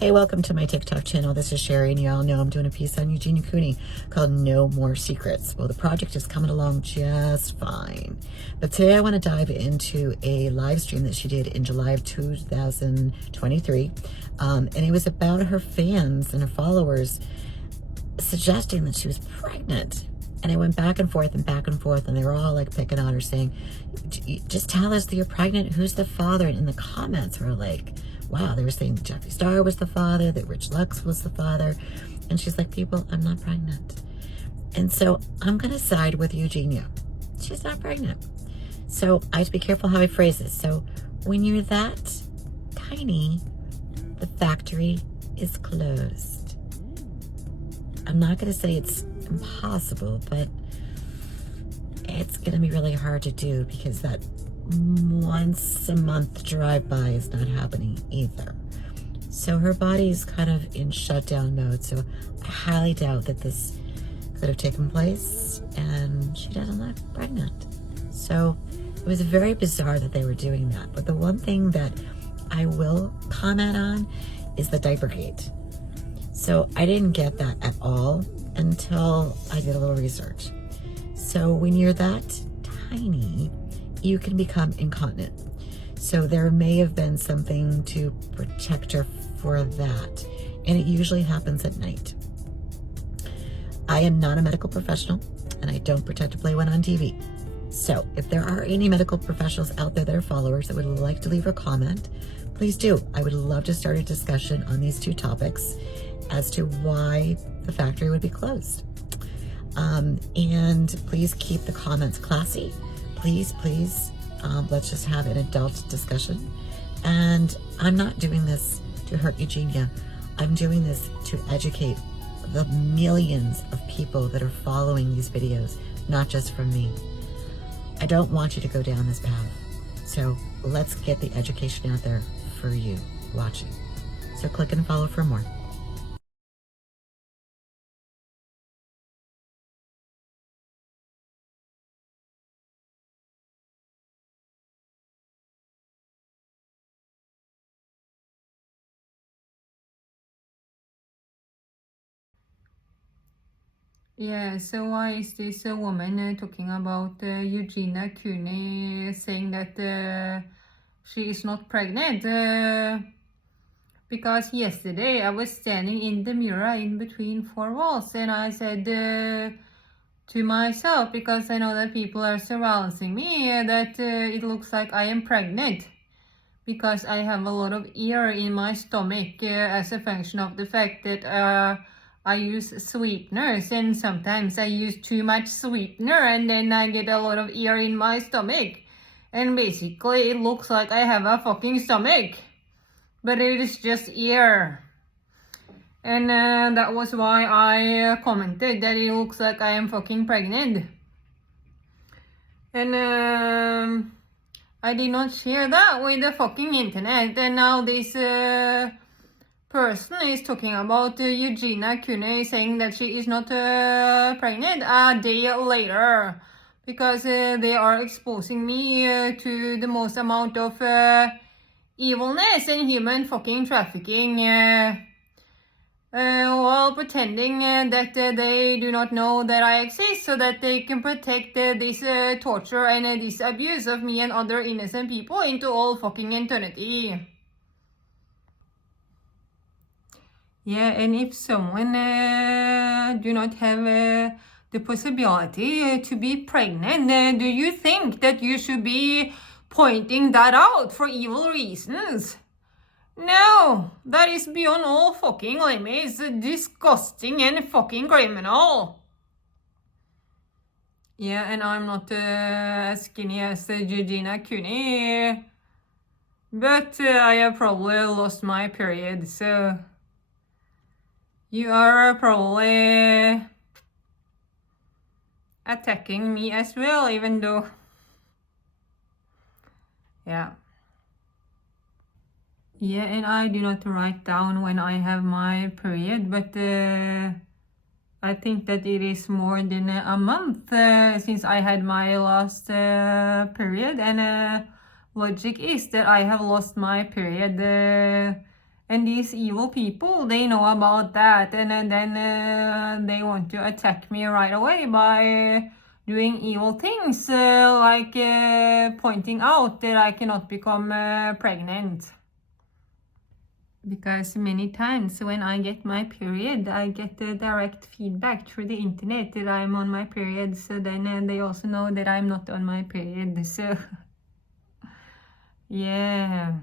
Hey, welcome to my TikTok channel. This is Sherry, and you all know I'm doing a piece on Eugenia Cooney called No More Secrets. Well, the project is coming along just fine. But today I want to dive into a live stream that she did in July of 2023. And it was about her fans and her followers suggesting that she was pregnant. And I went back and forth, and they were all like picking on her, saying, just tell us that you're pregnant. Who's the father? And in the comments were like, wow, they were saying that Jeffree Star was the father, that Rich Lux was the father. And she's like, people, I'm not pregnant. And so I'm going to side with Eugenia. She's not pregnant. So I have to be careful how I phrase this. So when you're that tiny, the factory is closed. I'm not going to say it's impossible, but it's going to be really hard to do because that once a month drive-by is not happening either. So her body's kind of in shutdown mode. So I highly doubt that this could have taken place, and she doesn't look pregnant. So it was very bizarre that they were doing that. But the one thing that I will comment on is the diaper gate. So I didn't get that at all until I did a little research. So when you're that tiny, you can become incontinent. So there may have been something to protect her for that. And it usually happens at night. I am not a medical professional, and I don't pretend to play one on TV. So if there are any medical professionals out there that are followers that would like to leave a comment, please do. I would love to start a discussion on these two topics as to why the factory would be closed. And please keep the comments classy. Please, let's just have an adult discussion. And I'm not doing this to hurt Eugenia. I'm doing this to educate the millions of people that are following these videos, not just from me. I don't want you to go down this path. So let's get the education out there for you watching. So click and follow for more. Yeah, so why is this woman talking about Eugenia Cooney saying that she is not pregnant? Because yesterday I was standing in the mirror in between four walls, and I said to myself, because I know that people are surrounding me, that it looks like I am pregnant. Because I have a lot of air in my stomach as a function of the fact that I use sweeteners, and sometimes I use too much sweetener and then I get a lot of air in my stomach. And basically it looks like I have a fucking stomach, but it is just air. And that was why I commented that it looks like I am fucking pregnant. And I did not share that with the fucking internet, and now this person is talking about Eugenia Cooney saying that she is not pregnant a day later, because they are exposing me to the most amount of evilness and human fucking trafficking, while pretending that they do not know that I exist, so that they can protect this torture and this abuse of me and other innocent people into all fucking eternity. Yeah, and if someone do not have the possibility to be pregnant, do you think that you should be pointing that out for evil reasons? No, that is beyond all fucking limits, disgusting and fucking criminal. Yeah, and I'm not as skinny as Eugenia Cooney, but I have probably lost my period, so you are probably attacking me as well, even though, yeah. Yeah, and I do not write down when I have my period, but I think that it is more than a month since I had my last period, and logic is that I have lost my period And these evil people, they know about that, and then they want to attack me right away by doing evil things, like pointing out that I cannot become pregnant. Because many times when I get my period, I get direct feedback through the internet that I'm on my period, so then they also know that I'm not on my period, so yeah.